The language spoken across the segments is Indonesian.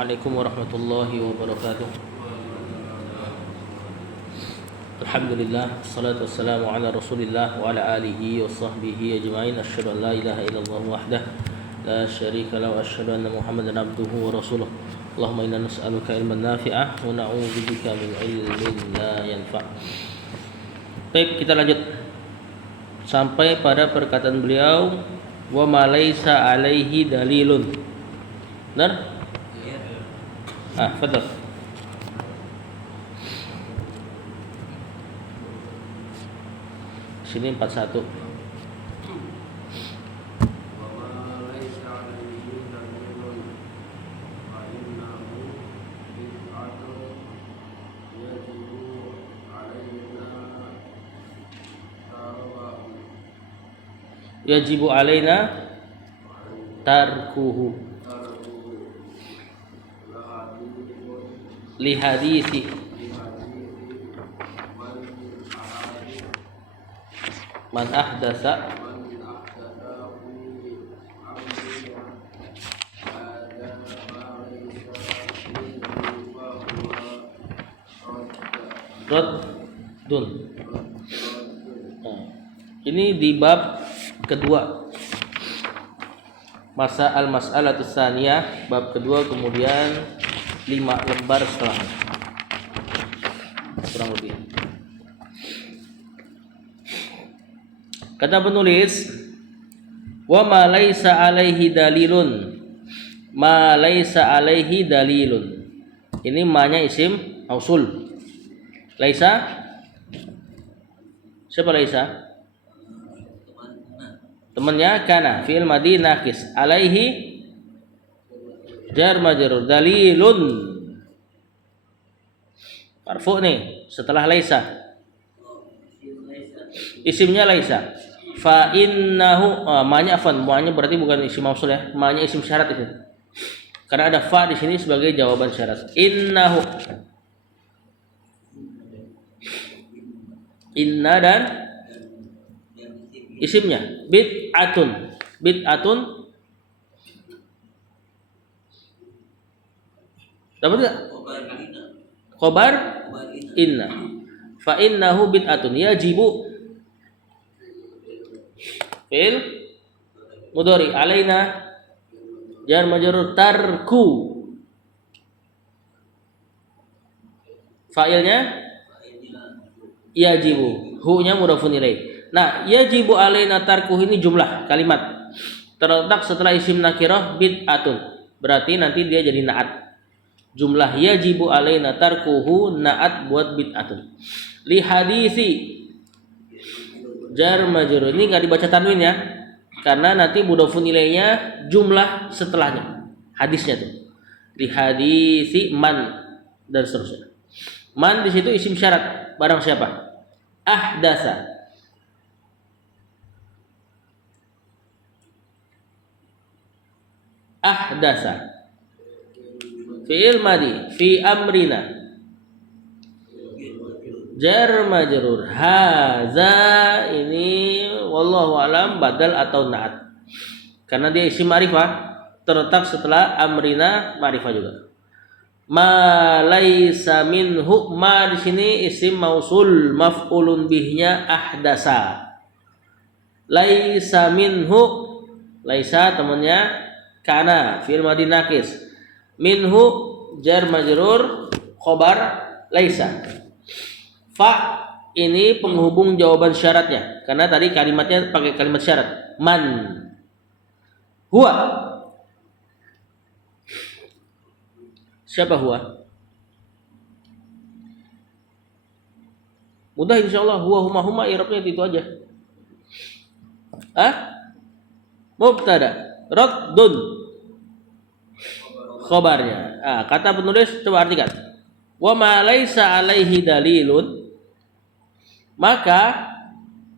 Assalamualaikum warahmatullahi wabarakatuh. Alhamdulillah, salatu wassalamu ala Rasulillah wa ala alihi wa sahbihi ajma'in. Asyhadu an la ilaha illallah wahdah la syarika lahu wa asyhadu anna Muhammadan abduhu wa rasuluh. Allahumma inna nas'aluka ilman nafi'ah wa na'udzubika min ilmin la yanfa'. Baik, kita lanjut sampai pada perkataan beliau wa ma laisa alaihi dalilun. Benar? Fadhal. Sini 41. Yajibu alaina tarkuhu li hadithi man ahdasa raddun. Ini di bab kedua, al-mas'alatus tsaniyah, bab kedua, kemudian 5 lembar setelahnya kurang lebih. Kata penulis, wa ma laisa alaihi dalilun, ma laisa alaihi dalilun. Ini ma-nya isim mausul. Laisa, siapa laisa? Temannya kana, fi'il madhi naqis. Alaihi jar majrur, dalilun marfu nih setelah laisa, isimnya laisa. Fa innahu, ma-nya afan, ma-nya berarti bukan isim mausul ya, ma-nya isim syarat itu, karena ada fa di sini sebagai jawaban syarat. Innahu, inna dan isimnya. Bid'atun, bid'atun dapat enggak? Khobar inna. Fa innahu bid'atun yajibu fi'il mudhari, alaina jar majrur, tarku fa'ilnya yajibu, hu-nya mudhafun ilaih. Nah, yajibu alaina tarku ini jumlah kalimat terletak setelah isim nakirah bid'atun, berarti nanti dia jadi na'at. Jumlah yajibu alaina tarkuhu na'at buat bid'atun. Li hadisi jar majrur, ini enggak dibaca tanwin ya, karena nanti mudhafun ilaihnya jumlah setelahnya, hadisnya tuh. Li hadisi man dan seterusnya. Man di situ isim syarat, barang siapa? Ahdasa, ahdasa fi'il madhi, fi amrina jar majrur, haza ini wallahu alam badal atau na'at, karena dia isim ma'rifah terletak setelah amrina ma'rifah juga. Ma laisa minhu, ma di sini isim mausul maf'ulun bihnya ahdasa. Laisa minhu, laisa temannya kana, fi'il madhi naqis. Minhu jar majrur, khobar laisa. Fa ini penghubung jawaban syaratnya, karena tadi kalimatnya pakai kalimat syarat. Man, huwa, siapa huwa? Mudah insyaallah. Huwa, huma, huma i'rabnya itu aja. Mubtada, raddun khobarnya. Kata penulis, coba artikan. Wa ma laisa alaihi dalilun, maka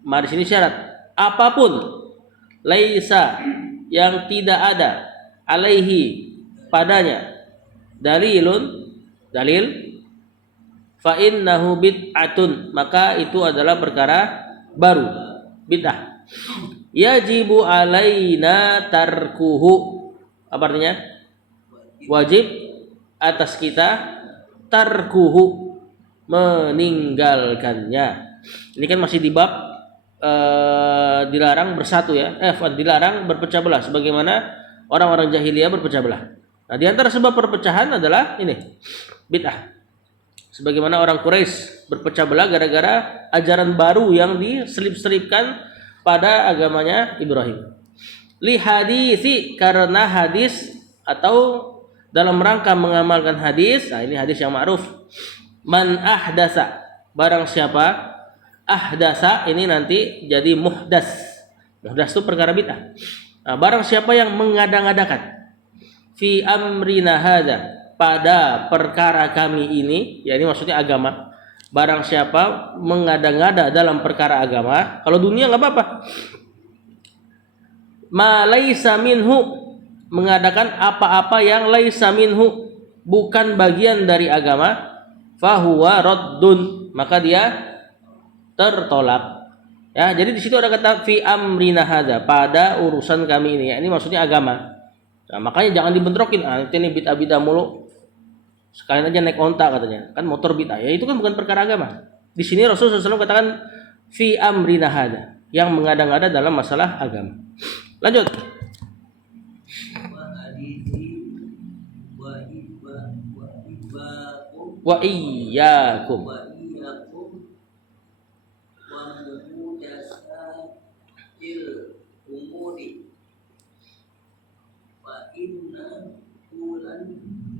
ma di sini syarat, apapun laisa yang tidak ada, alaihi padanya, dalilun dalil, fa innahu bid'atun, maka itu adalah perkara baru, bid'ah. Yajibu alaina tarkuhu, apa artinya? Wajib atas kita tarkuhu meninggalkannya. Ini kan masih di bab dilarang bersatu ya. Dilarang berpecah belah sebagaimana orang-orang jahiliyah berpecah belah. Nah, di antara sebab perpecahan adalah ini, bid'ah. Sebagaimana orang Quraisy berpecah belah gara-gara ajaran baru yang diselip-selipkan pada agamanya Ibrahim. Li hadisi, karena hadis atau dalam rangka mengamalkan hadis. Nah, ini hadis yang ma'ruf. Man ahdasa, barang siapa ahdasa ini nanti jadi muhdas. Muhdas itu perkara bid'ah. Nah, barang siapa yang mengada-ngadakan fi amrina hadza, pada perkara kami ini, ya ini maksudnya agama. Barang siapa mengada-ngada dalam perkara agama, kalau dunia nggak apa-apa. Ma laisa minhu, mengadakan apa-apa yang laisa minhu, bukan bagian dari agama, fahuwa raddun, maka dia tertolak. Ya, jadi di situ ada kata fi amrina hadza, pada urusan kami ini. Ya, ini maksudnya agama. Nah, makanya jangan dibentrokin. Ini bid'ah mulu. Sekalian aja naik onta katanya. Kan motor bid'ah. Ya itu kan bukan perkara agama. Di sini Rasulullah SAW katakan fi amrina hadza, yang mengada-ngada dalam masalah agama. Lanjut. Wa iyyakum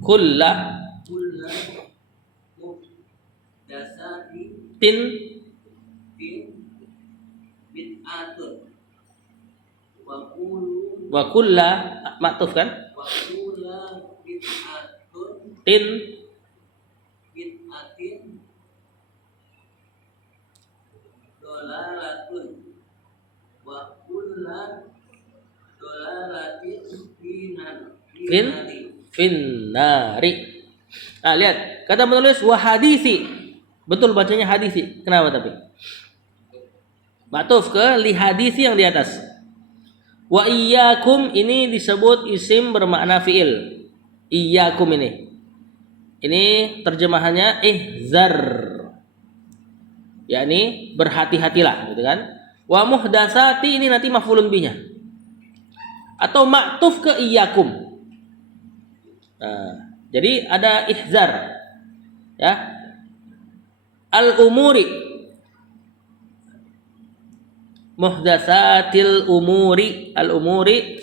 kulla tin wa kulla maktuf kan, tin dolalatun wa kulla dolalatin finnari. Nah, lihat kata penulis wa hadisi. Betul bacanya hadisi. Kenapa tapi? Maktuf ke li hadisi yang di atas. Wa iyyakum ini disebut isim bermakna fiil. Iyyakum ini. Ini terjemahannya ihzar. Yakni berhati-hatilah gitu kan. Wa muhdasati ini nanti maf'ulun bihnya. Atau maktuf ke iyyakum. Nah, jadi ada ihzar. Ya. Al-umuri, muhdatsatil umuri, al-umuri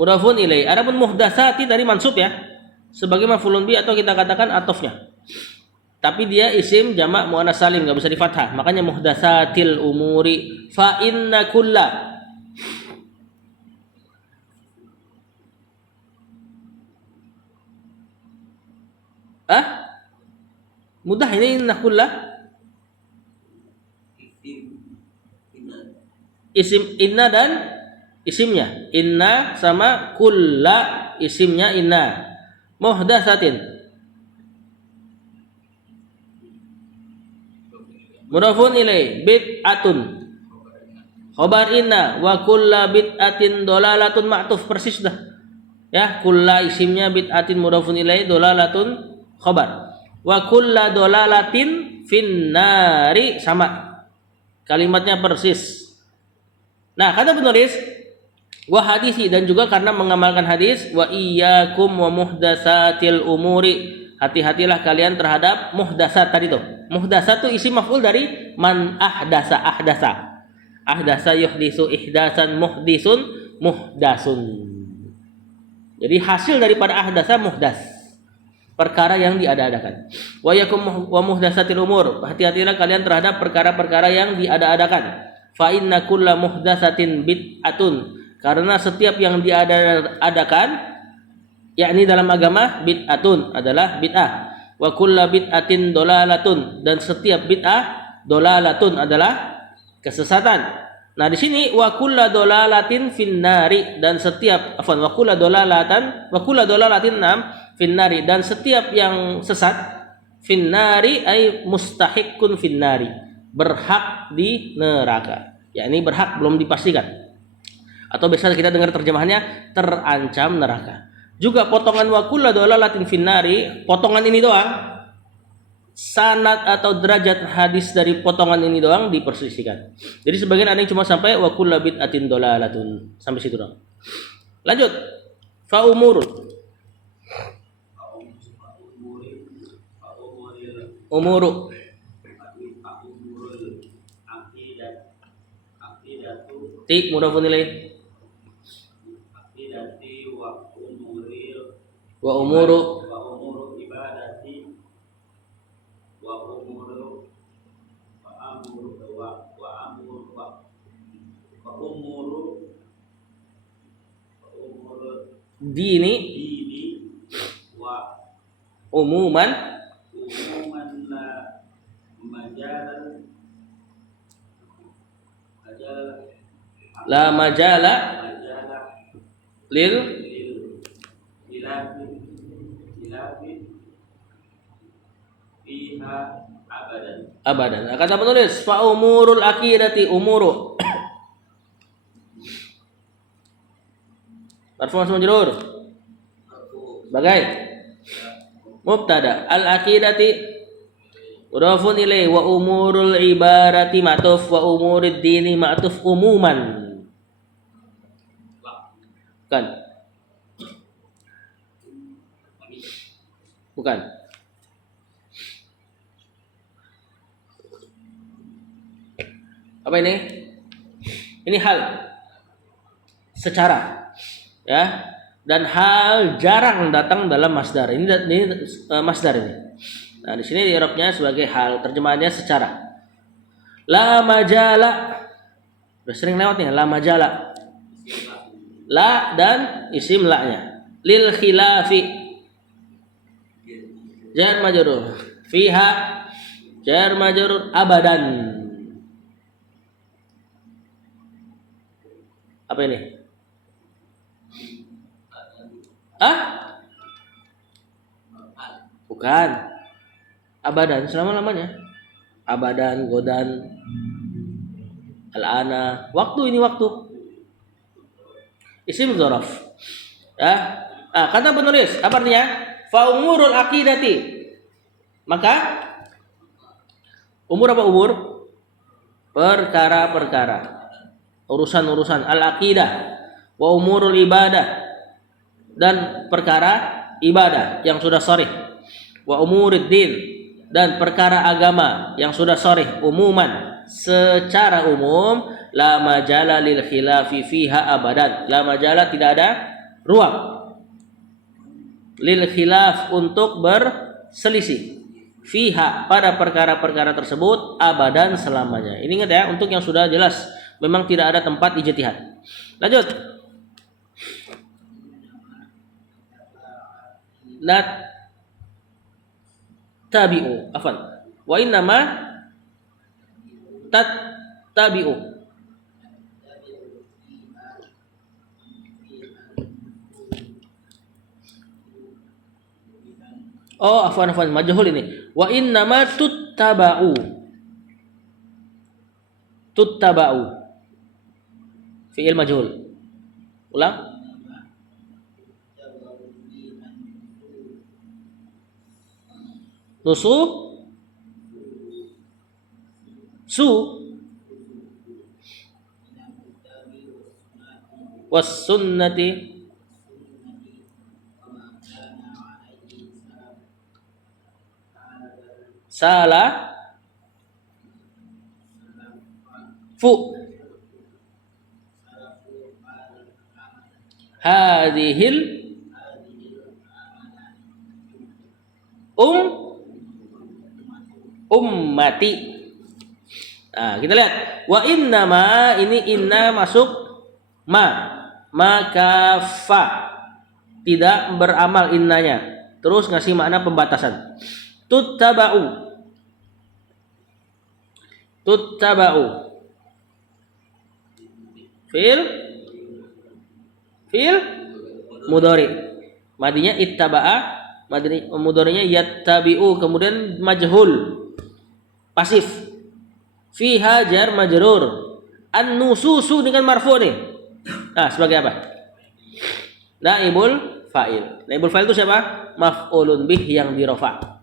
mudhafun ilai. Adapun muhdatsati dari mansub ya, sebagai maf'ulun bi atau kita katakan atofnya. Tapi dia isim jamak muannats salim, enggak bisa di fathah. Makanya muhdatsatil umuri fa inna kulla. Mudah ini nakullah. Isim inna dan isimnya. Inna sama kulla isimnya inna. Muhdatsatin. Mudhafun ilai bid'atun. Khabar inna wa kulla bid'atin dolalatun ma'tuf, persis dah. Ya, kulla isimnya, bid'atin mudhafun ilai, dolalatun khabar. Wa kulla dolalatin finnari, sama kalimatnya persis. Nah, kata penulis wa hadisi, dan juga karena mengamalkan hadis, wa iyyakum wa muhdatsatil umuri, hati-hatilah kalian terhadap muhdatsat tadi tuh. Muhdatsat itu isim maf'ul dari man ahdasa. Ahdasa yuhdisu ihdasan, muhdisun muhdasun. Jadi hasil daripada ahdasa muhdas, perkara yang diada-adakan. Wa yakum wa muhdatsatil umur, hati-hatilah kalian terhadap perkara-perkara yang diada-adakan. Fa inna kulla muhdatsatin bid'atun, karena setiap yang diada-adakan yakni dalam agama bid'atun adalah bid'ah. Wa kulla bid'atin dolalatun, dan setiap bid'ah dolalatun adalah kesesatan. Nah, di sini wa kulla dolalatin finnari, dan setiap wa kulla dolalatin finnari, dan setiap yang sesat finnari ay mustahiqqun finnari, berhak di neraka. Ya, ini berhak belum dipastikan. Atau biasa kita dengar terjemahannya terancam neraka. Juga potongan wa kullu dhalalatin finnari, potongan ini doang, sanad atau derajat hadis dari potongan ini doang diperselisihkan. Jadi sebagian ada yang cuma sampai wa kullu bid'atin dhalalatun, sampai situ doang. Lanjut. Fa umur. Umuru. Ti mudhafun ilaih. Wa umuru ibadati wa umuru dini wa umuman la majalan la majala lil fiha abadan. Kata penulis fa umurul aqidati umuru marfu majrur bagai mubtada al aqidati mudhafun ilaih wa umurul ibarati ma'tuf wa umurid dini ma'tuf umuman. Bukan. Apa ini? Ini hal secara, ya, dan hal jarang datang dalam masdar. Ini masdar ini. Nah, di sini di i'rabnya sebagai hal, terjemahannya secara. La majala. Udah sering lewat nih, la majala. La dan isim la-nya. Lil khilafi. Jar majrur. Fiha jar majrur abadan. Apa ini? Bukan. Abadan selama-lamanya. Abadan, godan, al-ana. Waktu ini waktu. Isim dzaraf. Ya. Kata penulis, apa artinya? Fa umurul aqidati. Maka umur apa umur? Perkara-perkara. Urusan-urusan al-aqidah wa umurul ibadah dan perkara ibadah yang sudah sharih wa umurid din dan perkara agama yang sudah sharih umuman secara umum la majala lil khilafi fiha abadan. La majala tidak ada ruang lil khilaf untuk berselisih fiha pada perkara-perkara tersebut abadan selamanya. Ini ingat ya, untuk yang sudah jelas memang tidak ada tempat ijtihad. Lanjut. Nat tabi'u afan wa innama tat tabi'u. Oh, afan majhul ini. Wa innama tuttaba'u. Tuttaba'u. Fi'il majhul. Ulang. Nusu su was sunnati sala fu hadhil ummati. Nah, kita lihat wa innama, ini inna masuk maka fa tidak beramal innanya, terus ngasih makna pembatasan. Tuttaba'u fil mudhari, madinya ittaba'a, mudharinya yattabi'u, kemudian majhul pasif, fiha jar majrur, an-nususu dengan marfu nih. Nah, sebagai apa? Naibul fa'il. Naibul fa'il itu siapa? Maf'ulun bih yang dirofa.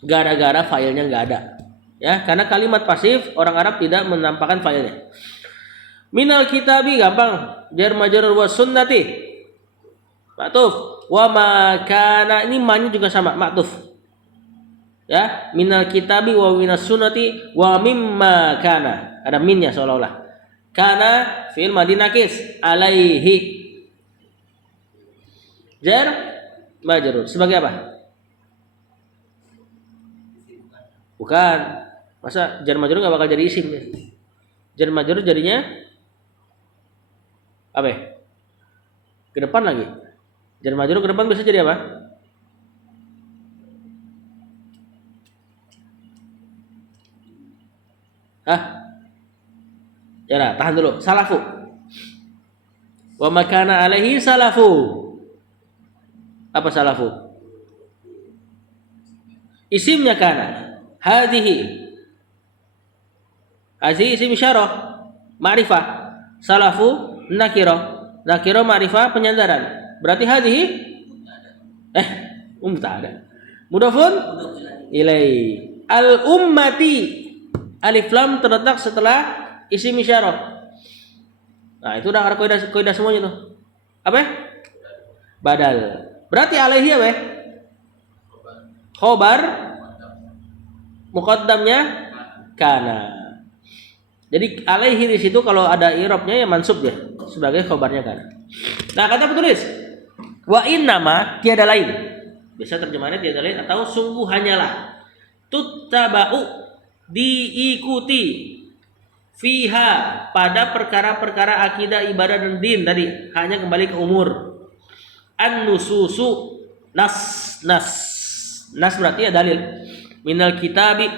Gara-gara fa'ilnya nggak ada. Ya, karena kalimat pasif orang Arab tidak menampakkan fa'ilnya. Minal kitabi gampang. Jar majrur was sunnati. Ma'tuf. Wa ma kana, ini ma-nya juga sama, ma'tuf. Ya, minal kitabi wa minas sunnati wa mimma kana. Ada minnya seolah-olah. Kana fi'il madhi nakis alaihi. Jar majrur sebagai apa? Bukan. Masa jar majrur enggak bakal jadi isim ya? Jar majrur jadinya apa ya? Ke depan lagi. Jar majrur ke depan bisa jadi apa? Hah? Ya nah, tahan dulu. Salafu. Wa makana alaihi salafu. Apa salafu? Isimnya kana. Hadhihi. Hadhihi isim isyarah. Ma'rifah. Salafu nakirah. Nakirah ma'rifah penyandaran. Berarti hadhihi mubtada. Mudhafun ilai. Al ummati. Alif lam terletak setelah isim isyarah. Nah, itu udah ada kaidah semuanya tuh. Apa? Badal. Berarti alaihi apa? Khobar muqaddamnya kana. Jadi alaihi di situ kalau ada i'rabnya ya mansub dia sebagai khobarnya kana. Nah, kata penulis wa innama tiada lain. Bisa terjemahannya tiada lain atau sungguh hanyalah tuttaba'u diikuti fiha pada perkara-perkara akidah, ibadah dan din tadi hanya kembali ke umur. An-nususu nas berarti ya dalil minal kitabi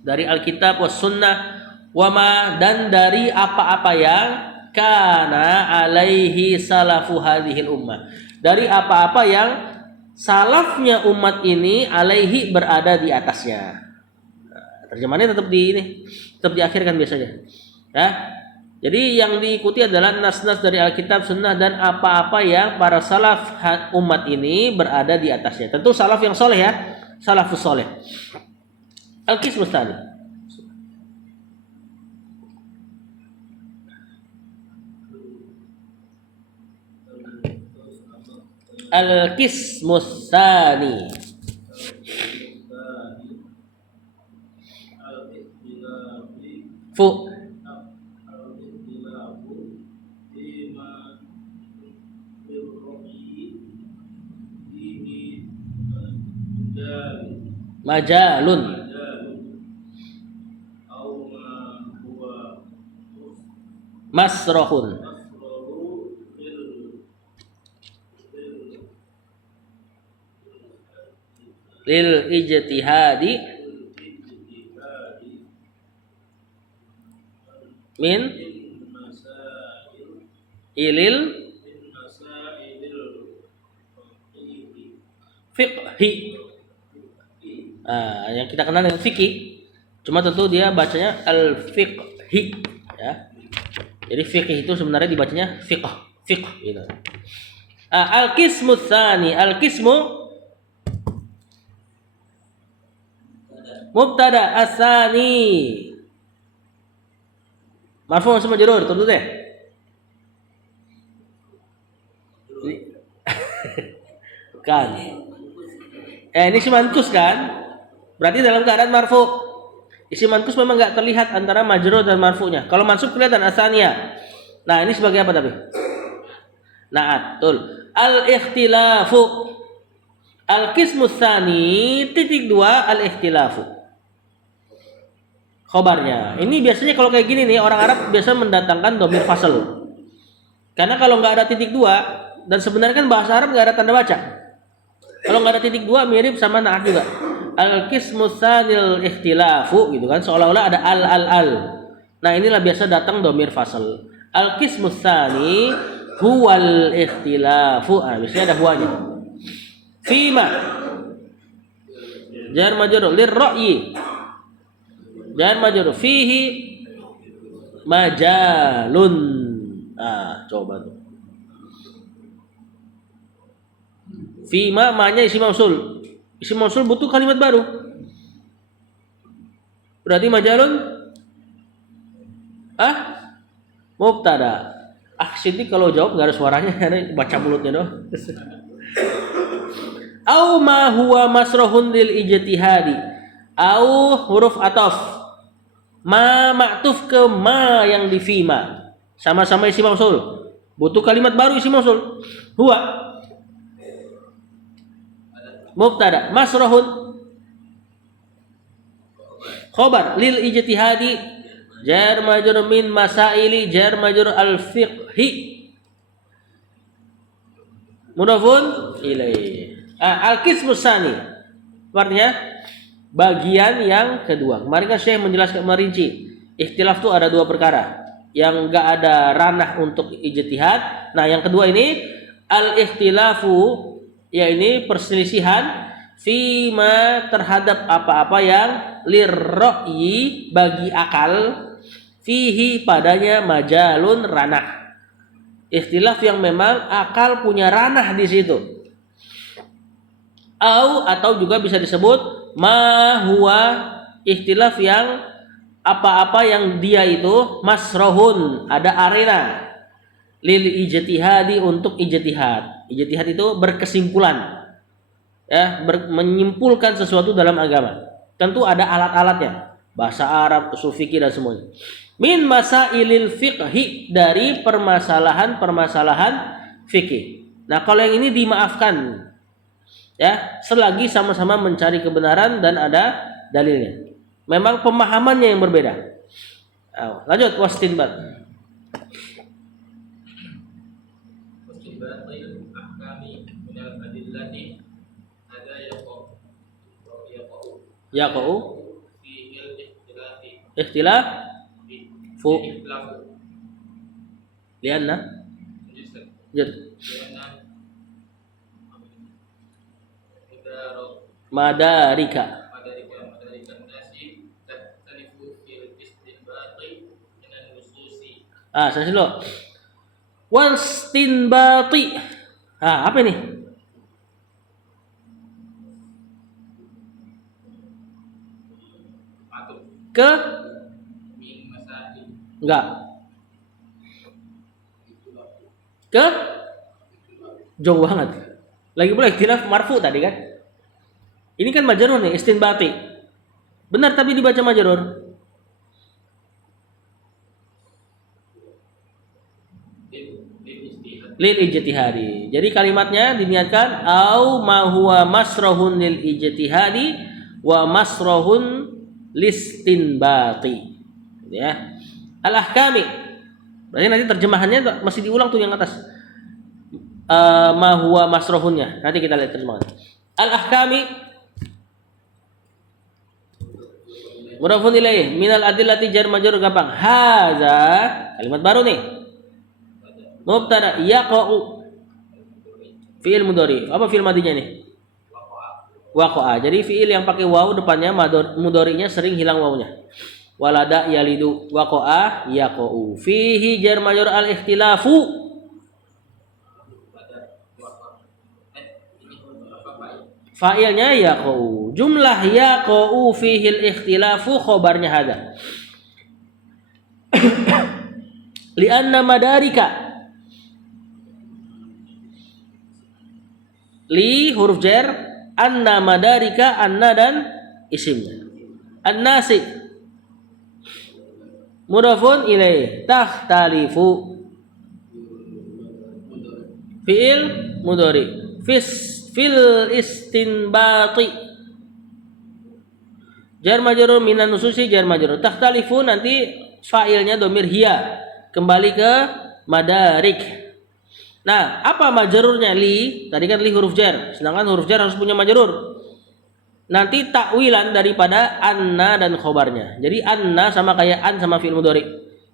dari alkitab was sunnah wama dan dari apa-apa yang kana alaihi salafu hadhil ummah dari apa-apa yang salafnya umat ini alaihi berada di atasnya. Terjemahannya tetap diakhirkan biasanya. Ya. Jadi yang diikuti adalah nas-nas dari Alkitab, Sunnah dan apa-apa yang para salaf umat ini berada di atasnya. Tentu salaf yang soleh ya, salafus soleh. Al-qismu tsani. Al-qismu tsani. Fu majalun masrohun lil ijtihadi min ilil fiqhi. Yang kita kenal dengan fikih, cuma tentu dia bacanya al-fiqhi ya. Jadi fikih itu sebenarnya dibacanya fiqh gitu. Al-qismu tsani, al-qismu mubtada asani marfu sama majrur tuh deh. Kan. Ini isim mankus kan? Berarti dalam keadaan marfu. Isim mankus memang enggak terlihat antara majrur dan marfu'nya. Kalau mansub kelihatan asaniya. Nah, ini sebagai apa tapi? Na'atul. Al-ikhtilafu. Al-qismu tsani titik 2 al-ikhtilafu. Khobarnya. Ini biasanya kalau kayak gini nih orang Arab biasa mendatangkan dhamir fasl. Karena kalau enggak ada titik 2 dan sebenarnya kan bahasa Arab enggak ada tanda baca. Kalau enggak ada titik 2 mirip sama na'at juga. Al-qismu tsanil ikhtilafu gitu kan, seolah-olah ada al. Nah, inilah biasa datang dhamir fasl. Al-qismu tsani huwal ikhtilafu. Biasanya ada huwanya. Fima jar majrur lirra'yi. Jar majrur fihi majalun. Coba tuh. Fima ma-nya isim mausul. Isim mausul butuh kalimat baru. Berarti majalun mubtada. Sini kalau jawab enggak ada suaranya, baca mulutnya doang. Au ma huwa masrahun lil ijtihadi. Au huruf ataf. Ma ma'tuf ke ma yang di fima. Sama-sama isim mausul. Butuh kalimat baru isim mausul. Huwa mubtada, masrahun khobar lil ijtihadi, jar majrur min masaili, jar majrur al fiqhi, mudhafun ilaih. Al qismus tsani artinya bagian yang kedua. Kemarin kan saya menjelaskan merinci ikhtilaf itu ada dua perkara yang enggak ada ranah untuk ijtihad. Nah, yang kedua ini al ikhtilafu, ya ini perselisihan fima terhadap apa-apa yang lirra'yi bagi akal, fihi padanya majalun ranah. Ikhtilaf yang memang akal punya ranah di situ. Atau juga bisa disebut ma huwa, ikhtilaf yang apa-apa yang dia itu masrohun, ada arena lil ijtihadi, untuk ijtihad. Ijtihad itu berkesimpulan, ya, menyimpulkan sesuatu dalam agama. Tentu ada alat-alatnya, bahasa Arab, usul fikih dan semuanya. Min masailil fiqhi, dari permasalahan fikih. Nah, kalau yang ini dimaafkan, ya, selagi sama-sama mencari kebenaran dan ada dalilnya. Memang pemahamannya yang berbeda. Lanjut, wastinbat. Yaqa'u ikhtilaf fu lianna madarika. Saya dulu. Wastinbati. Apa ini? Ke? Enggak. Ke? Jauh banget. Lagi pula ikhtilaf marfu tadi kan? Ini kan majrur nih, istinbati. Benar tapi dibaca majrur. Lil ijtihadi. Jadi kalimatnya diniatkan au ma huwa masrahun lil ijtihadi wa masrahun listinbati. Ya. Al-ahkami. Berarti nanti terjemahannya masih diulang tuh yang atas. Ma huwa masrahunnya. Nanti kita lihat terjemahan. Al-ahkami mudhafun ilaih minal adillati jar majrur gampang. Hadza kalimat baru nih. Mubtada yaqa'u fi'il mudhari. Apa fi'il madinya nih? Waqa'a. Jadi fi'il yang pakai waw depannya mudhari'nya sering hilang wawnya. Walada yalidu, waqa'a yaqa'u. Fihi jar majrur al ikhtilafu. Fa'ilnya yaqa'u. Jumlah yaqa'u fihi al ikhtilafu khobarnya hada. Lianna madarika, li huruf jar, anna madarika, anna dan isimnya. An-nasi mudhafun ilaih, takhtalifu fi'il mudhari, fil istinbati jar majrur minan nususi, jar majrur. Takhtalifu nanti fa'ilnya domir hiya, kembali ke madarik. Nah, apa majrurnya li? Tadi kan li huruf jar, sedangkan huruf jar harus punya majrur. Nanti takwilan daripada anna dan khobarnya. Jadi anna sama kayak an sama fi'il mudhari.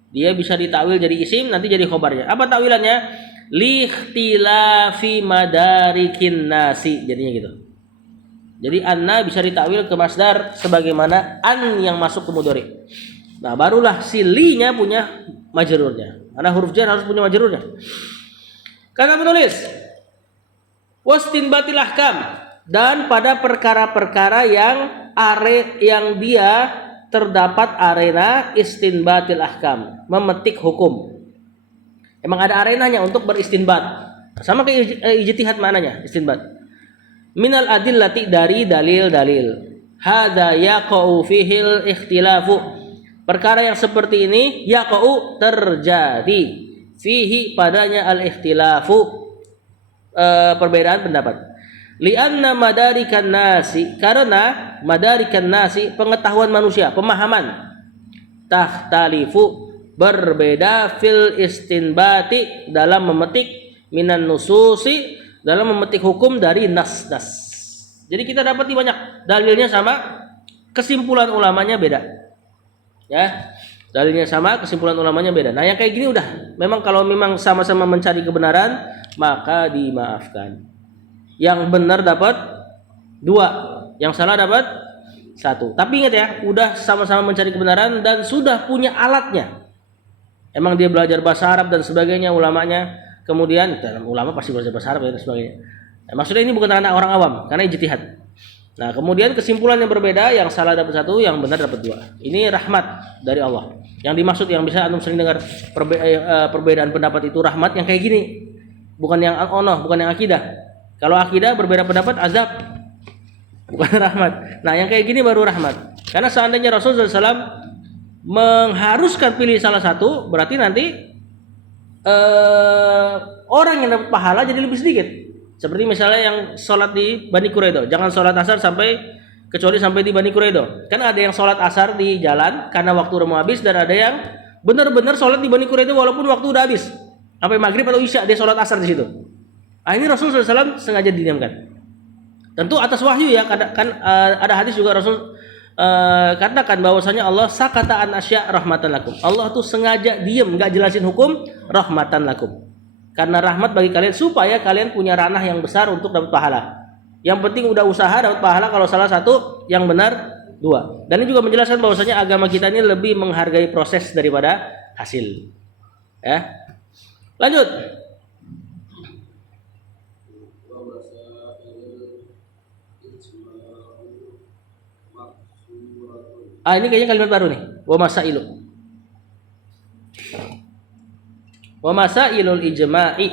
Dia bisa ditakwil jadi isim, nanti jadi khobarnya. Apa takwilannya? Li ikhtilafi madarikin nasi, jadinya gitu. Jadi anna bisa ditakwil ke masdar sebagaimana an yang masuk ke mudhari. Nah, barulah si li-nya punya majrurnya. Karena huruf jar harus punya majrurnya. Kata penulis, Wastinbatil ahkam, dan pada perkara-perkara yang dia terdapat arena istinbatil ahkam, memetik hukum. Emang ada arenanya untuk beristinbat. Sama kayak ijtihad maknanya, istinbat. Minal adillati, dari dalil-dalil. Hadza yaqa'u fihil ikhtilafu. Perkara yang seperti ini yaqa'u, terjadi, fihi, padanya al-ikhtilafu, perbedaan pendapat. Lianna madarikan nasi, karena madarikan nasi, pengetahuan manusia, pemahaman, takhtalifu, berbeda, fil istinbati, dalam memetik, minan nususi, dalam memetik hukum dari nas-nas. Jadi kita dapat banyak dalilnya sama, kesimpulan ulamanya beda. Ya, dalilnya sama, kesimpulan ulamanya beda. Nah, yang kayak gini udah, memang kalau memang sama-sama mencari kebenaran, maka dimaafkan. Yang benar dapat 2, yang salah dapat 1. Tapi ingat ya, udah sama-sama mencari kebenaran dan sudah punya alatnya. Emang dia belajar bahasa Arab dan sebagainya, ulamanya. Kemudian ulama pasti belajar bahasa Arab dan sebagainya. Nah, maksudnya ini bukan anak orang awam, karena ijtihad. Nah, kemudian kesimpulan yang berbeda, yang salah dapat 1, yang benar dapat 2. Ini rahmat dari Allah. Yang dimaksud, yang bisa antum sering dengar perbedaan pendapat itu rahmat, yang kayak gini. Bukan yang onoh, bukan yang akidah. Kalau akidah berbeda pendapat, azab. Bukan rahmat. Nah, yang kayak gini baru rahmat. Karena seandainya Rasulullah SAW mengharuskan pilih salah satu, berarti nanti orang yang dapat pahala jadi lebih sedikit. Seperti misalnya yang sholat di Bani Quraidah, jangan sholat asar kecuali sampai di Bani Quraidah. Kan ada yang sholat asar di jalan karena waktu udah mau habis, dan ada yang benar-benar sholat di Bani Quraidah walaupun waktu udah habis, sampai maghrib atau isya dia sholat asar di situ. Nah, ini Rasulullah SAW sengaja didiamkan. Tentu atas wahyu ya, kan ada hadis juga Rasul katakan bahwasanya Allah sakata an asya rahmatan lakum. Allah tuh sengaja diam, nggak jelasin hukum, rahmatan lakum. Karena rahmat bagi kalian, supaya kalian punya ranah yang besar untuk dapat pahala. Yang penting udah usaha dapat pahala kalau salah satu, yang benar 2. Dan ini juga menjelaskan bahwasanya agama kita ini lebih menghargai proses daripada hasil. Ya. Lanjut. Ini kayaknya kalimat baru nih. Wa masailu. Wa masailul ijma'i.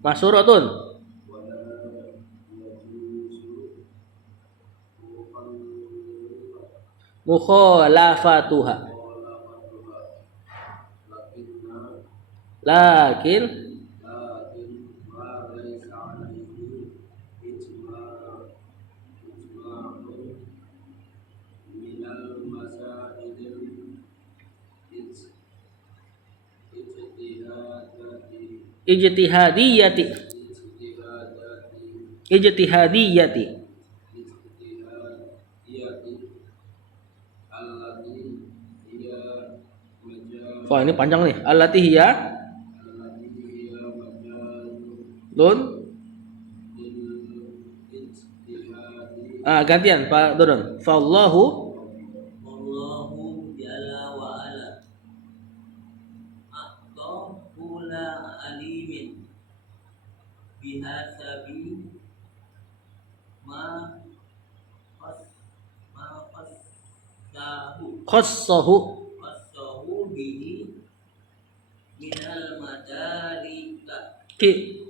Mahsuratun. Mukhalafatuha. Lakin ijtihadiyati wah ini panjang nih. Allati hiya Dun gantian Pak Dodon. Fallahu jalla wa ala aqdahula alimin bihasabi ma khassahu bihi minal madarika ki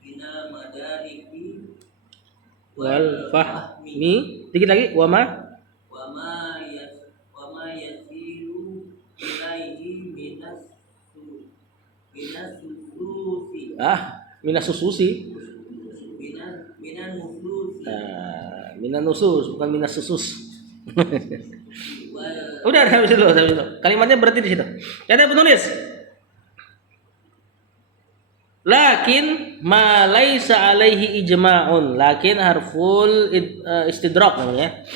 minal madariki wal fahmi. Dikit lagi, wa ma yasilu ilaihi minas sususi minas sususi. Minan nusus, bukan minas susus. Udah habis dulu. Kalimatnya berarti di situ. Ada penulis. Lakin ma laisa alaihi ijma'un. Lakin harful istidrak namanya.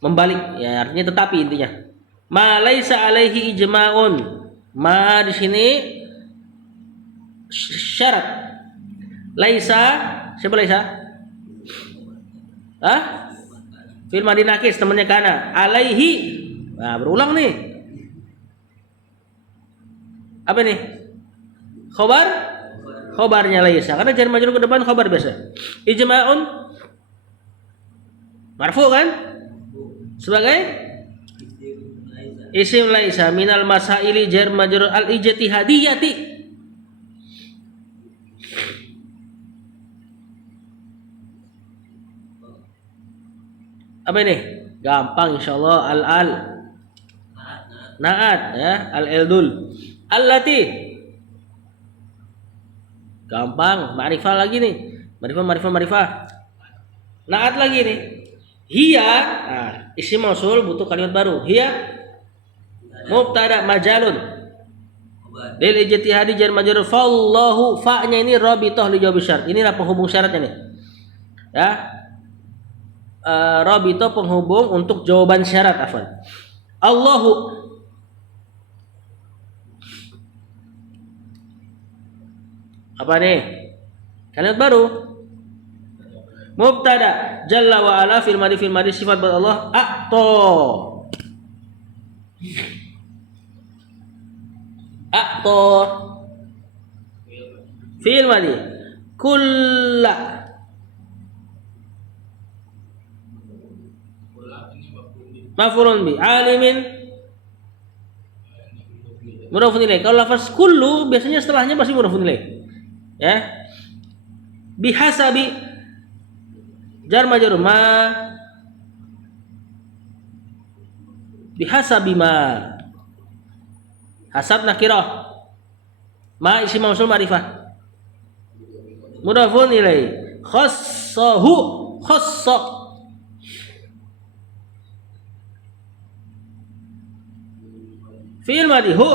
Membalik ya, artinya tetapi intinya. Ma laisa alaihi ijma'un. Ma di sini syarat. Laisa, siapa laisa? Fil madinakis temannya kana. Alaihi. Nah, berulang nih. Apa nih? Khobar? Khobarnya laisa. Karena jar majrur ke depan khobar biasa. Ijma'un marfu kan? Sebagai isim laisa minal masaili jar majrur al ijtihadiyati. Apa ini? Gampang insyaallah al naat ya al eldul allati gampang ma'rifah lagi nih ma'rifah naat lagi nih hiya isim mausul butuh kalimat baru hiya mubtada majalun lil ijtihadi jar majrur fallahu fa-nya ini rabithah li jawab syarat inilah penghubung syaratnya nih ya rabithah penghubung untuk jawaban syarat afwan Allahu apa nih? Kalimat baru. Mubtada jalla wa ala fil madi sifat buat Allah a'to. A'to fil madi kulla maf'ulun bi alimin mudhafun ilaih. Kalau lafaz kullu biasanya setelahnya pasti mudhafun ilaih. Ya. Bihasabi jar majrur ma bihasabi ma hasab nakirah ma isim mausul ma'rifah mudhafun ilaih khassahu khassa fi'il madhi hu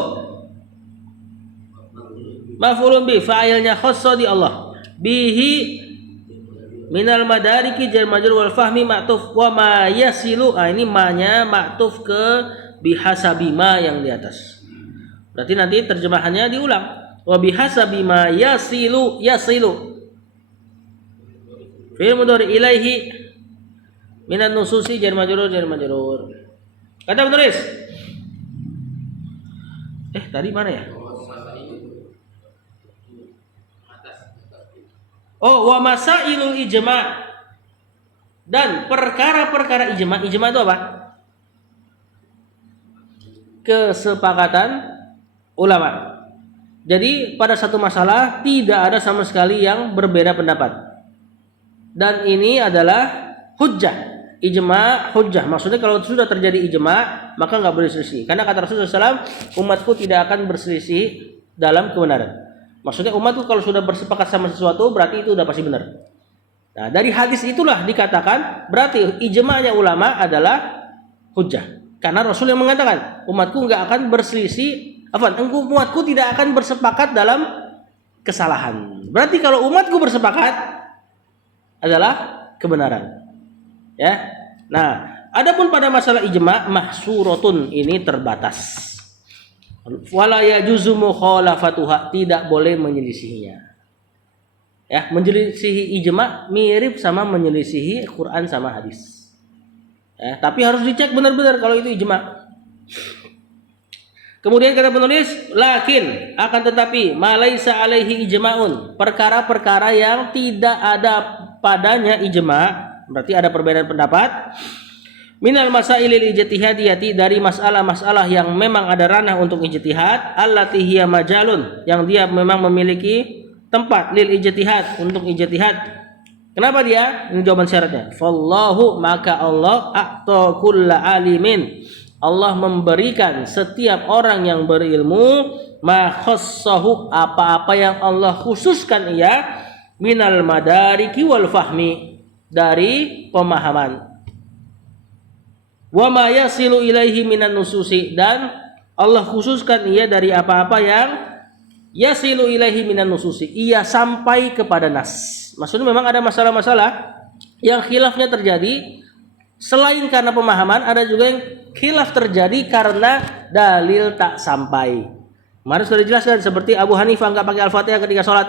maf'ulun bi fa'ilnya khassa di Allah bihi minal madariki jar majrur wal fahmi ma'tuf wa ma yasilu ini ma-nya ma'tuf ke bihasabi ma yang di atas berarti nanti terjemahannya diulang wa bihasabi ma yasilu fi'il mudhari ilaihi minan nususi jar majrur kata penulis tadi mana ya? Oh, wa masailul ijma' dan perkara-perkara ijma'. Ijma' itu apa? Kesepakatan ulama. Jadi pada satu masalah tidak ada sama sekali yang berbeda pendapat. Dan ini adalah hujjah. Ijma' hujjah. Maksudnya kalau sudah terjadi ijma' maka enggak boleh selisih. Karena kata Rasulullah SAW, umatku tidak akan berselisih dalam kebenaran. Maksudnya umatku kalau sudah bersepakat sama sesuatu berarti itu udah pasti benar. Nah, dari hadis itulah dikatakan berarti ijma'nya ulama adalah hujjah. Karena Rasul yang mengatakan umatku enggak akan berselisih, umatku tidak akan bersepakat dalam kesalahan. Berarti kalau umatku bersepakat adalah kebenaran. Ya. Nah, adapun pada masalah ijma' mahsuratun ini terbatas. Wala yajuzu mukhalafatuha tidak boleh menyelisihinya. Ya, menyelisihi ijma' mirip sama menyelisihi Quran sama hadis. Ya, tapi harus dicek benar-benar kalau itu ijma'. Kemudian kata penulis, lakin akan tetapi malaisa alaihi ijma'un, perkara-perkara yang tidak ada padanya ijma', berarti ada perbedaan pendapat. Minal masailil ijtihadiyati dari masalah-masalah yang memang ada ranah untuk ijtihad, allati hiya majalun yang dia memang memiliki tempat lil ijtihad untuk ijtihad. Kenapa dia? Ini jawaban syaratnya. Fallahu maka Allah a'ta kulla alimin. Allah memberikan setiap orang yang berilmu ma khassahu apa-apa yang Allah khususkan ia minal madariki wal fahmi dari pemahaman. Wa ma yasilu ilaihi minan nususi dan Allah khususkan ia dari apa-apa yang yasilu ilaihi minan nususi ia sampai kepada nas. Maksudnya memang ada masalah-masalah yang khilafnya terjadi selain karena pemahaman, ada juga yang khilaf terjadi karena dalil tak sampai. Kemarin sudah dijelaskan seperti Abu Hanifah enggak pakai Al-Fatihah ketika sholat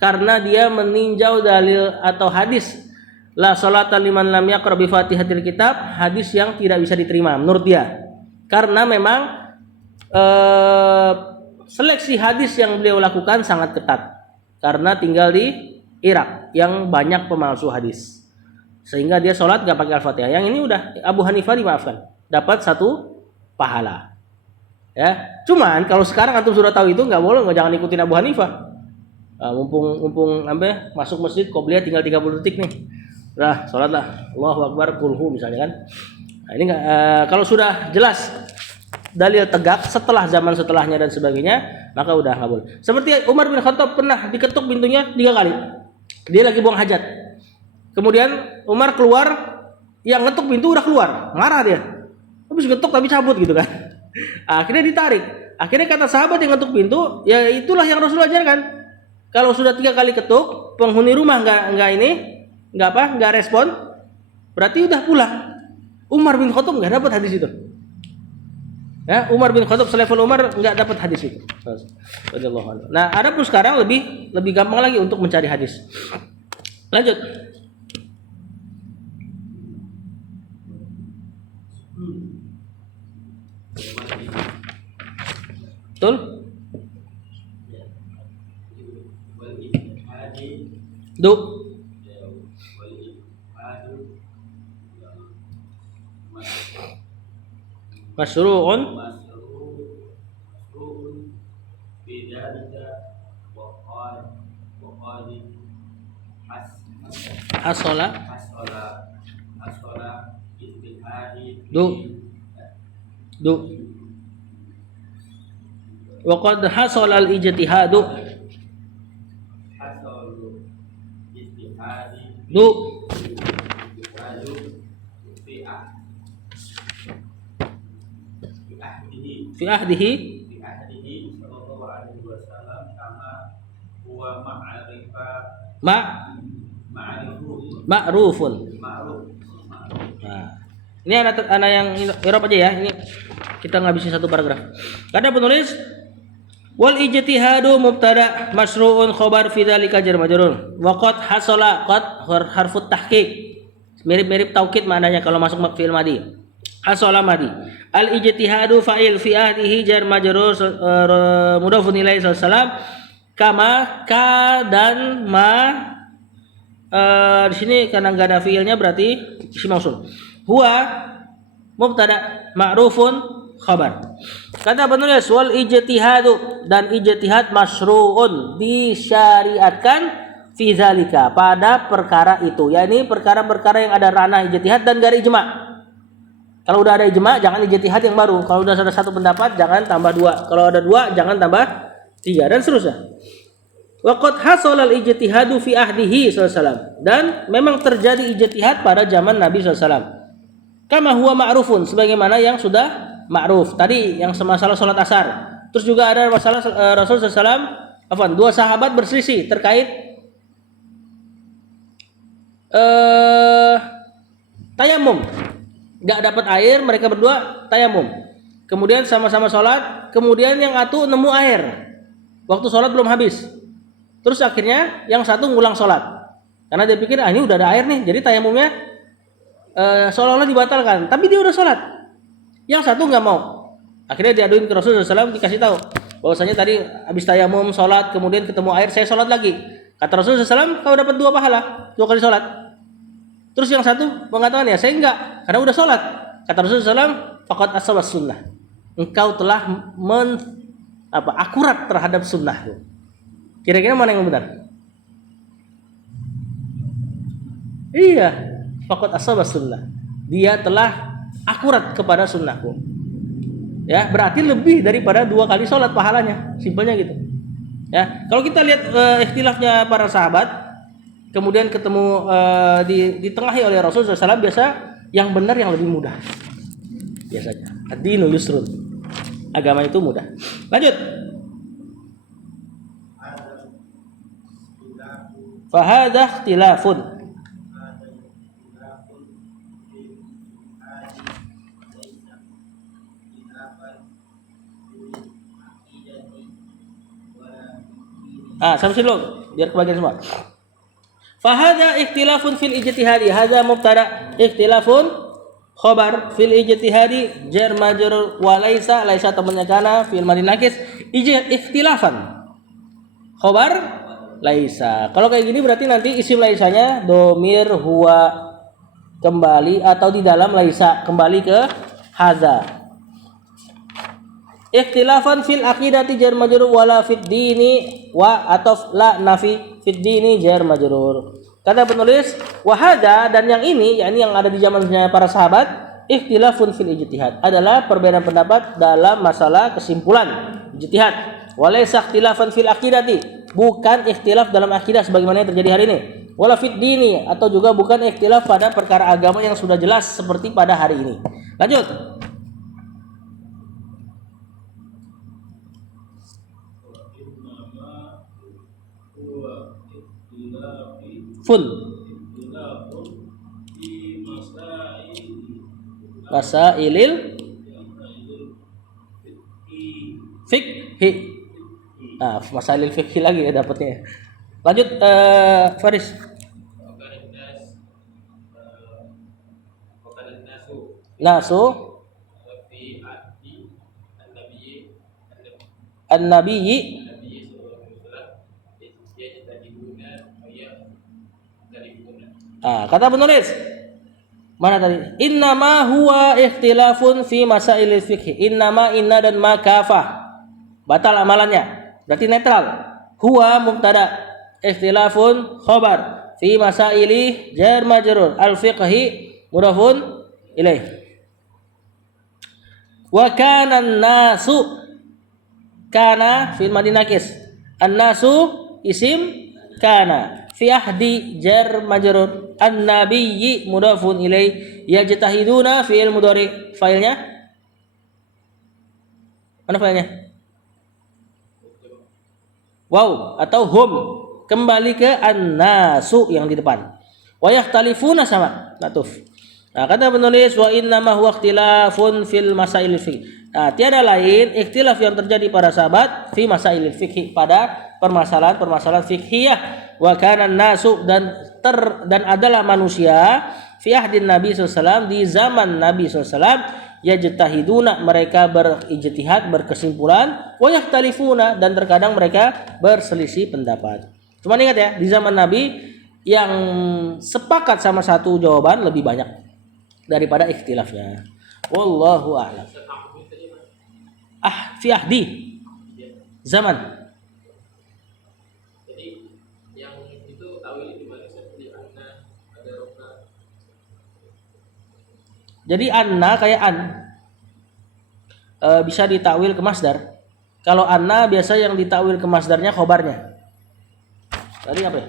karena dia meninjau dalil atau hadis la sholata liman lam yaqra bi Fatihatil kitab, hadis yang tidak bisa diterima menurut dia. Karena memang seleksi hadis yang beliau lakukan sangat ketat karena tinggal di Irak yang banyak pemalsu hadis. Sehingga dia sholat gak pakai Al-Fatihah. Yang ini udah Abu Hanifah dimaafkan, dapat 1 pahala. Ya, cuman kalau sekarang antum sudah tahu itu nggak boleh, jangan ikutin Abu Hanifah. Mumpung masuk masjid qobliyah tinggal 30 detik nih. Nah, sholatlah Allahu Akbar kulhu misalnya kan. Nah, ini kalau sudah jelas dalil tegak setelah zaman setelahnya dan sebagainya, maka udah nggak boleh. Seperti Umar bin Khattab pernah diketuk pintunya 3 kali. Dia lagi buang hajat. Kemudian Umar keluar, yang ngetuk pintu udah keluar, marah dia. Habis ketuk tapi cabut gitu kan. Akhirnya ditarik. Akhirnya kata sahabat yang ngetuk pintu, ya itulah yang Rasul ajarkan. Kalau sudah 3 kali ketuk, penghuni rumah nggak respon, berarti udah pulang. Umar bin Khattab nggak dapat hadis itu. Ya, Umar bin Khattab selevel Umar nggak dapat hadis itu. Nah, ada pun sekarang lebih gampang lagi untuk mencari hadis. Lanjut. Betul? Du. Masyru'un hasola du wa qad hasala al-ijtihadu du fi ahdihi sallallahu alaihi wasallam kama huwa ma'rufun. Nah, ini anak yang Eropa aja ya. Ini kita ngabisin 1 paragraf. Kata penulis wal ijtihadu mubtada masyru'un khabar fi dzalika jar majrur wa qad hasala qad harfut tahqiq, mirip-mirip taukid maknanya kalau masuk fi'il madhi. Hasala madhi. Al ijtihadu fa'il fi ahdihi jar majrur mudhafun ilaihi sallam kama ka dan ma. Di sini karena enggak ada fi'ilnya berarti isim mausul. Huwa mubtada ma'rufun khabar. Kata penulis wal ijtihadu, dan ijtihad masyru'un, disyariatkan fi zalika, pada perkara itu, yakni perkara-perkara yang ada ranah ijtihad dan gak ada ijma'. Kalau udah ada ijma' jangan ijtihad yang baru. Kalau udah ada 1 pendapat jangan tambah 2. Kalau ada 2 jangan tambah 3 dan seterusnya. Wa qad hasala al-ijtihadu fi ahdihi sallallahu alaihi wasallam, dan memang terjadi ijtihad pada zaman Nabi sallallahu alaihi wasallam. Kama huwa ma'rufun, sebagaimana yang sudah ma'ruf. Tadi yang masalah salat asar. Terus juga ada masalah Rasul sallallahu alaihi wasallam, 2 sahabat berselisih terkait tayamum. Enggak dapat air, mereka berdua tayamum. Kemudian sama-sama salat, kemudian yang satu nemu air. Waktu salat belum habis. Terus akhirnya yang satu ngulang sholat karena dia pikir ini udah ada air nih, jadi tayamumnya seolah-olah dibatalkan. Tapi dia udah sholat. Yang satu nggak mau. Akhirnya diaduin ke Rasulullah SAW, dikasih tahu bahwasanya tadi habis tayamum sholat, kemudian ketemu air, saya sholat lagi. Kata Rasulullah SAW, kau dapat 2 pahala, 2 kali sholat. Terus yang satu mengatakan ya saya enggak, karena udah sholat. Kata Rasulullah SAW, faqad asabas sunnah. Engkau telah akurat terhadap sunnah. Kira-kira mana yang benar? Iya, faqad asabas sunnah. Dia telah akurat kepada sunnahku. Ya, berarti lebih daripada 2 kali sholat pahalanya. Simpelnya gitu. Ya, kalau kita lihat ikhtilafnya para sahabat, kemudian ketemu ditengahi oleh Rasulullah SAW, biasa yang benar yang lebih mudah. Biasanya. Ad-dinu yusrun. Agama itu mudah. Lanjut. Fahadha ikhtilafun. Sampai sini dulu biar kebagian semua. Fahadha ikhtilafun fil ijtihadi. Hadza mubtada, ikhtilafun khabar fil ijtihadi jar majrur wa laisa temannya kana fil madin nakis ikhtilafan. Khobar laisa. Kalau kayak gini berarti nanti isim laisanya domir huwa kembali atau di dalam laisa kembali ke hadza. Ikhtilafan fil aqidati jar majrur wala fid dini wa ataf la nafi fid dini jar majrur. Kata penulis wa hadza, dan yang ini yakni yang ada di zamannya para sahabat, ikhtilafun fil ijtihad adalah perbedaan pendapat dalam masalah kesimpulan ijtihad. Walaysa ikhtilafan fil aqidati, bukan ikhtilaf dalam akidah sebagaimana yang terjadi hari ini. Wala fid dini, atau juga bukan ikhtilaf pada perkara agama yang sudah jelas seperti pada hari ini. Lanjut. Fun masailil fikhi. Masailil fikhi lagi ya dapatnya. Lanjut Faris. Nasu an-nabiyyi. Kata penulis mana tadi? Innama huwa ikhtilafun fi masailil fikhi. Innama, inna dan ma kafah. Batal amalannya. Berarti netral. Huwa mubtada, ikhtilafun khabar, fi masaili jar majrur, al fiqhi mudhafun ilaih. Wa kana an-nasu, kana fil madinakis. An-nasu isim kana, fi ahdi jar majrur, an-nabiyyi mudhafun ilaih, yajtahiduna fi'il mudhari. Failnya mana failnya? Wow atau hum, kembali ke an-nasu yang di depan. Wa yakhtalifuna sama natuf. Kata penulis wa innama huwa ikhtilafun fil masail fiqh. Tiada lain ikhtilaf yang terjadi para sahabat fi masail fiqh, pada permasalahan fiqhiyah. Wa kana nasu, dan adalah manusia fi ahdin Nabi SAW, di zaman Nabi SAW, yajtahiduna, mereka berijtihad, berkesimpulan, wa yakhtalifuna, dan terkadang mereka berselisih pendapat. Cuma ingat ya, di zaman Nabi yang sepakat sama satu jawaban lebih banyak daripada ikhtilafnya. Wallahu a'lam. Fi ahdi zaman. Jadi yang itu tawil di mana seperti anna, ada rokna. Jadi anna kayak an bisa ditakwil ke masdar. Kalau anna biasa yang ditakwil ke masdarnya khobarnya. Tadi apa ya?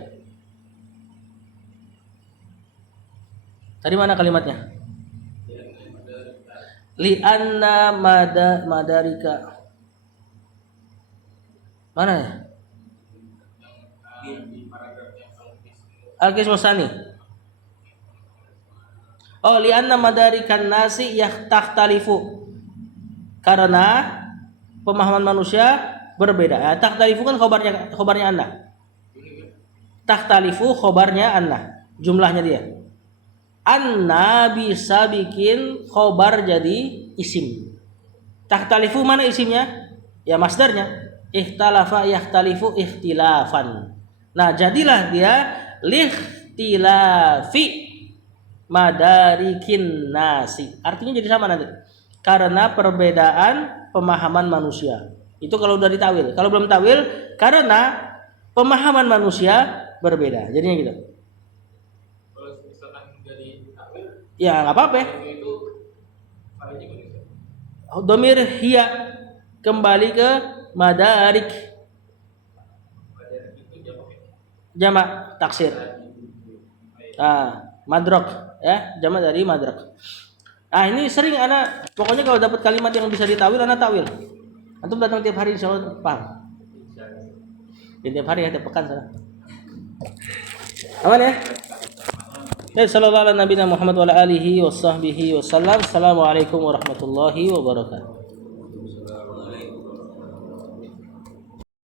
Tadi mana kalimatnya? Li anna madarika. Mana ya? Al-Qismu Tsani. Li anna madarikan nasi yakhtalifu. Karena pemahaman manusia berbeda. Takhtalifu kan khobarnya anna. Takhtalifu khobarnya anna. Jumlahnya dia. Anna bisa bikin khobar jadi isim. Takhtalifu mana isimnya? Ya masdarnya. Ikhtalafa yakhtalifu ikhtilafan. Nah, jadilah dia likhtilafi madarikin nasi. Artinya jadi sama nanti. Karena perbedaan pemahaman manusia. Itu kalau udah ditawil. Kalau belum tawil, karena pemahaman manusia berbeda. Jadinya gitu. Ya nggak apa-apa. Domir hiya kembali ke madarik, jamak taksir. Madrok ya, jamak dari madrok. Ini sering anak, pokoknya kalau dapat kalimat yang bisa ditawil, anak tawil. Antum datang tiap hari insyaallah paham. Tiap hari ada pekan sana. Aman ya? Sallallahu alaihi Muhammad wa ala alihi wa sahbihi wa sallam. Assalamualaikum warahmatullahi wabarakatuh.